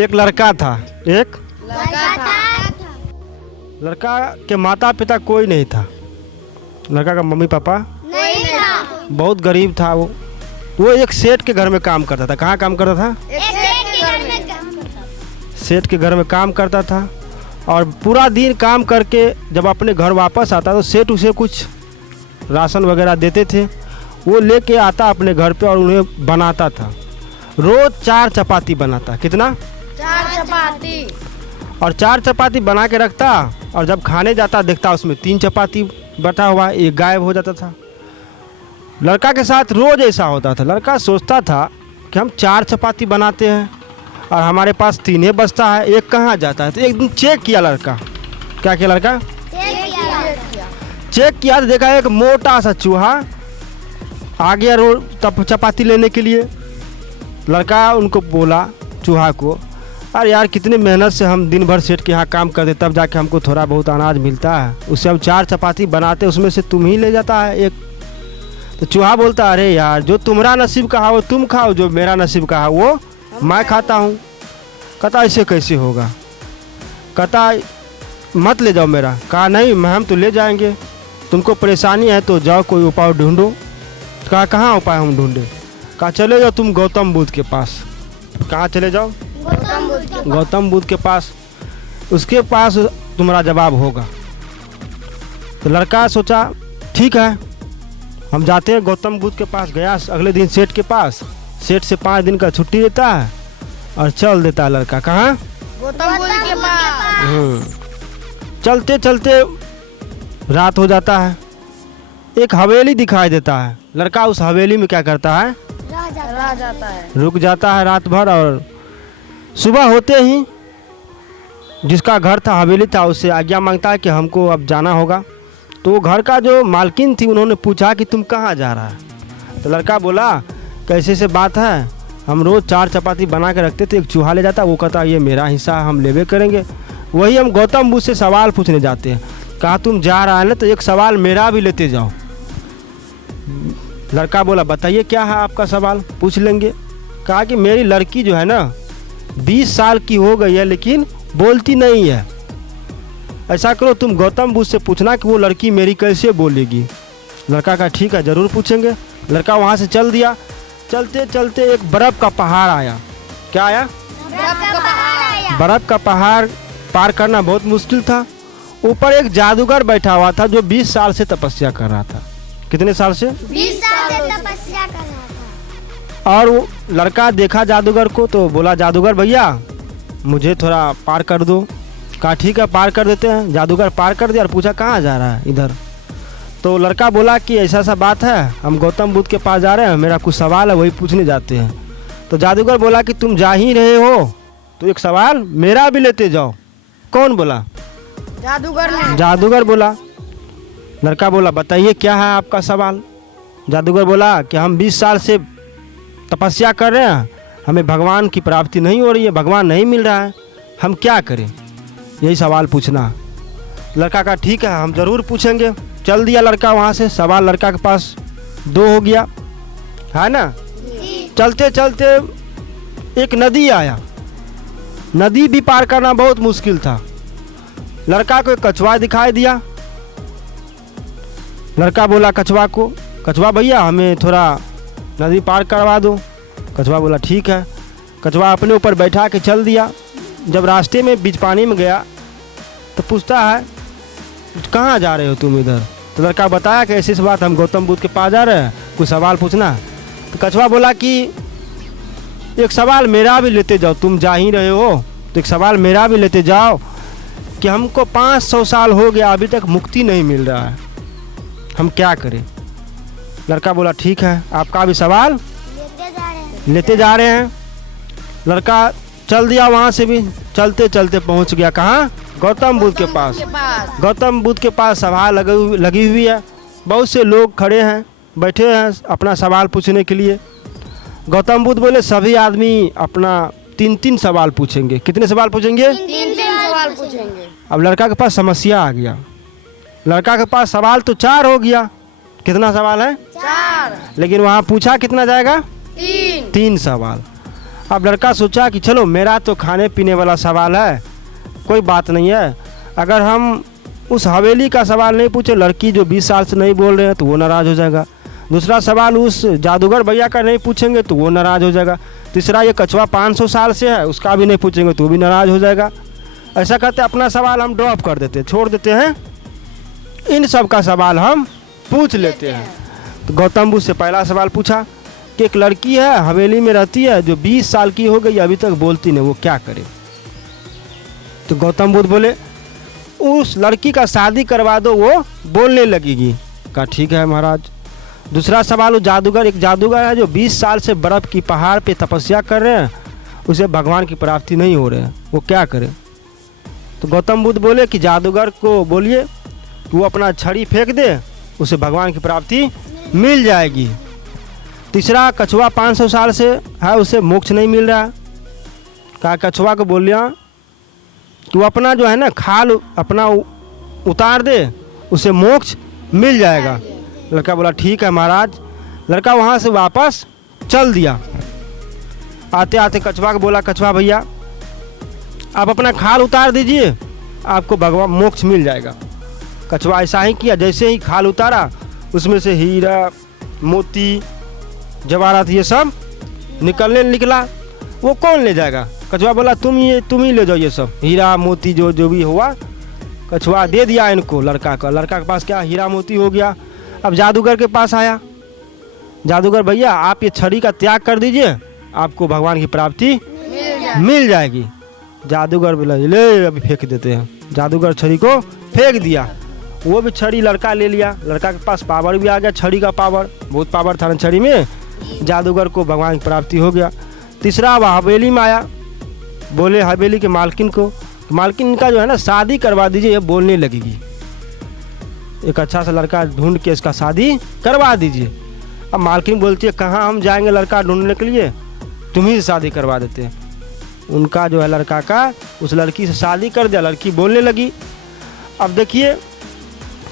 एक लड़का था। एक लड़का था। लड़का के माता पिता कोई नहीं था। लड़का का मम्मी पापा नहीं था। बहुत गरीब था। वो एक सेठ के घर में काम करता था। कहाँ काम करता था? एक सेठ के घर में काम करता था। सेठ के घर में काम करता था और पूरा दिन काम करके जब अपने घर वापस आता तो सेठ उसे कुछ राशन वगैरह देते थे। वो लेके आता अपने घर पे और उन्हें बनाता था। रोज 4 चपाती बनाता। कितना? 4 चपाती। और 4 चपाती बना के रखता और जब खाने जाता देखता उसमें 3 चपाती बटा हुआ, एक गायब हो जाता था। लड़का के साथ रोज ऐसा होता था। लड़का सोचता था कि हम 4 चपाती बनाते हैं और हमारे पास 3 ही बचता है, एक कहाँ जाता है। तो एक दिन चेक किया लड़का। क्या किया लड़का? चेक किया तो देखा एक मोटा सा चूहा आ गया रोज चपाती लेने के लिए। लड़का उनको बोला चूहा को, अरे यार कितनी मेहनत से हम दिन भर सेठ के यहाँ काम करते तब जाके हमको थोड़ा बहुत अनाज मिलता है, उससे हम 4 चपाती बनाते उसमें से तुम ही ले जाता है एक। तो चूहा बोलता, अरे यार जो तुम्हारा नसीब का है वो तुम खाओ, जो मेरा नसीब का है वो मैं खाता हूँ। कहता ऐसे कैसे होगा? कहता मत ले जाओ मेरा। कहा नहीं हम तो ले जाएंगे, तुमको परेशानी है तो जाओ कोई उपाय ढूंढो। कहा कहाँ उपाय हम ढूंढे? कहा चले जाओ तुम गौतम बुद्ध के पास। कहाँ चले जाओ? गौतम बुद्ध के पास, उसके पास तुम्हारा जवाब होगा। तो लड़का सोचा ठीक है हम जाते हैं गौतम बुद्ध के पास। गया अगले दिन सेठ के पास। सेठ से 5 दिन का छुट्टी लेता है और चल देता है लड़का। कहाँ? गौतम बुद्ध के पास। चलते चलते रात हो जाता है। एक हवेली दिखाई देता है। लड़का उस हवेली में क्या करता है? रह जाता है। रुक जाता है रात भर और सुबह होते ही जिसका घर था हवेली था उससे आज्ञा मांगता है कि हमको अब जाना होगा। तो वो घर का जो मालकिन थी उन्होंने पूछा कि तुम कहाँ जा रहा है? तो लड़का बोला कैसे से बात है, हम रोज़ 4 चपाती बना के रखते थे, एक चूहा ले जाता। वो कहता ये मेरा हिस्सा है हम लेवे करेंगे। वही हम गौतम बुद्ध से सवाल पूछने जाते हैं। कहा तुम जा रहा है ना तो एक सवाल मेरा भी लेते जाओ। लड़का बोला बताइए क्या है आपका सवाल, पूछ लेंगे। कहा कि मेरी लड़की जो है ना 20 साल की हो गई है लेकिन बोलती नहीं है। ऐसा करो तुम गौतम बुद्ध से पूछना कि वो लड़की मेरी कैसे बोलेगी। लड़का का ठीक है ज़रूर पूछेंगे। लड़का वहाँ से चल दिया। चलते चलते एक बर्फ़ का पहाड़ आया। क्या आया? बर्फ़ का पहाड़ पार करना बहुत मुश्किल था। ऊपर एक जादूगर बैठा हुआ था जो 20 साल से तपस्या कर रहा था। कितने साल से? 20 साल से तपस्या कर रहा था। और वो लड़का देखा जादूगर को तो बोला जादूगर भैया मुझे थोड़ा पार कर दो। कहा ठीक है पार कर देते हैं। जादूगर पार कर दिया और पूछा कहाँ जा रहा है? इधर। तो लड़का बोला कि ऐसा सा बात है हम गौतम बुद्ध के पास जा रहे हैं, मेरा कुछ सवाल है वही पूछने जाते हैं। तो जादूगर बोला कि तुम जा ही रहे हो तो एक सवाल मेरा भी लेते जाओ। कौन बोला? जादूगर ने। जादूगर बोला। लड़का बोला बताइए क्या है आपका सवाल? जादूगर बोला कि हम 20 साल से तपस्या कर रहे हैं, हमें भगवान की प्राप्ति नहीं हो रही है, भगवान नहीं मिल रहा है, हम क्या करें? यही सवाल पूछना। लड़का का ठीक है हम ज़रूर पूछेंगे। चल दिया लड़का वहाँ से। सवाल लड़का के पास 2 हो गया है ना। चलते चलते एक नदी आया। नदी भी पार करना बहुत मुश्किल था। लड़का को एक कछुआ दिखाई दिया। लड़का बोला कछुआ को, कछुआ भैया हमें थोड़ा नदी पार करवा दो। कछुआ बोला ठीक है। कछुआ अपने ऊपर बैठा के चल दिया। जब रास्ते में बीच पानी में गया तो पूछता है कहाँ जा रहे हो तुम इधर? तो लड़का बताया कि ऐसी बात हम गौतम बुद्ध के पास जा रहे हैं, कुछ सवाल पूछना। तो कछुआ बोला कि एक सवाल मेरा भी लेते जाओ, तुम जा ही रहे हो तो एक सवाल मेरा भी लेते जाओ कि हमको 500 साल हो गया अभी तक मुक्ति नहीं मिल रहा है, हम क्या करें? लड़का बोला ठीक है आपका भी सवाल लेते जा रहे हैं। लड़का चल दिया वहाँ से भी। चलते चलते पहुँच गया कहाँ? गौतम बुद्ध के पास। गौतम बुद्ध के पास सभा लगी हुई है। बहुत से लोग खड़े हैं बैठे हैं अपना सवाल पूछने के लिए। गौतम बुद्ध बोले सभी आदमी अपना 3-3 सवाल पूछेंगे। कितने सवाल पूछेंगे? 3 सवाल पूछेंगे। अब लड़का के पास समस्या आ गया। लड़का के पास सवाल तो 4 हो गया। कितना सवाल है? 4। लेकिन वहाँ पूछा कितना जाएगा? 3। 3 सवाल। अब लड़का सोचा कि चलो मेरा तो खाने पीने वाला सवाल है, कोई बात नहीं है। अगर हम उस हवेली का सवाल नहीं पूछे, लड़की जो 20 साल से नहीं बोल रहे हैं तो वो नाराज़ हो जाएगा। दूसरा सवाल उस जादूगर भैया का नहीं पूछेंगे तो वो नाराज़ हो जाएगा। तीसरा ये कछुआ 500 साल से है, उसका भी नहीं पूछेंगे तो वो भी नाराज़ हो जाएगा। ऐसा करते अपना सवाल हम ड्रॉप कर देते, छोड़ देते हैं, इन सब का सवाल हम पूछ लेते हैं। तो गौतम बुद्ध से पहला सवाल पूछा कि एक लड़की है हवेली में रहती है जो 20 साल की हो गई, अभी तक बोलती नहीं, वो क्या करे? तो गौतम बुद्ध बोले उस लड़की का शादी करवा दो, वो बोलने लगेगी। कहा ठीक है महाराज। दूसरा सवाल, वो जादूगर, एक जादूगर है जो 20 साल से बर्फ़ की पहाड़ पे तपस्या कर रहे हैं, उसे भगवान की प्राप्ति नहीं हो रही है, वो क्या करे? तो गौतम बुद्ध बोले कि जादूगर को बोलिए कि वो अपना छड़ी फेंक दे, उसे भगवान की प्राप्ति मिल जाएगी। तीसरा, कछुआ 500 साल से है, उसे मोक्ष नहीं मिल रहा। कहा कछुआ को बोलिया कि वो अपना जो है ना खाल अपना उतार दे, उसे मोक्ष मिल जाएगा। लड़का बोला ठीक है महाराज। लड़का वहाँ से वापस चल दिया। आते आते कछुआ को बोला कछुआ भैया आप अपना खाल उतार दीजिए, आपको भगवान मोक्ष मिल जाएगा। कछुआ ऐसा ही किया, जैसे ही खाल उतारा उसमें से हीरा मोती जवाहरात ये सब निकला। वो कौन ले जाएगा? कछुआ बोला तुम ही ले जाओ, ये सब हीरा मोती जो भी हुआ। कछुआ दे दिया इनको लड़का का। लड़का के पास क्या हीरा मोती हो गया। अब जादूगर के पास आया, जादूगर भैया आप ये छड़ी का त्याग कर दीजिए, आपको भगवान की प्राप्ति मिल जाएगी। जादूगर बोला ले अभी फेंक देते हैं। जादूगर छड़ी को फेंक दिया, वो भी छड़ी लड़का ले लिया। लड़का के पास पावर भी आ गया, छड़ी का पावर, बहुत पावर था ना छड़ी में। जादूगर को भगवान की प्राप्ति हो गया। तीसरा वह हवेली में आया, बोले हवेली के मालकिन को, मालकिन का जो है ना शादी करवा दीजिए, ये बोलने लगेगी। एक अच्छा सा लड़का ढूंढ के इसका शादी करवा दीजिए। अब मालकिन बोलती है कहाँ हम जाएंगे लड़का ढूंढने के लिए, तुम ही से शादी करवा देते हैं। उनका जो है लड़का का उस लड़की से शादी कर दिया, लड़की बोलने लगी। अब देखिए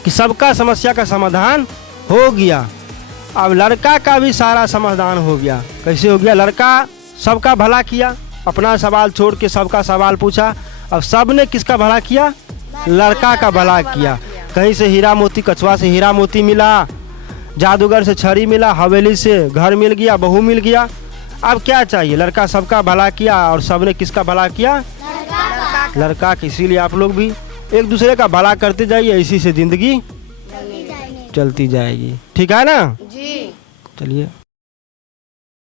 कि सबका समस्या का समाधान हो गया। अब लड़का का भी सारा समाधान हो गया। कैसे हो गया? लड़का सबका भला किया, अपना सवाल छोड़ के सबका सवाल पूछा। अब सब ने किसका भला किया? लड़का का भला किया। कहीं से हीरा मोती, कछुआ से हीरा मोती मिला, जादूगर से छड़ी मिला, हवेली से घर मिल गया, बहू मिल गया। अब क्या चाहिए? लड़का सबका भला किया और सबने किसका भला किया? लड़का का। इसीलिए आप लोग भी एक दूसरे का भला करते जाइए, इसी से जिंदगी चलती जाएगी। ठीक है ना जी? चलिए।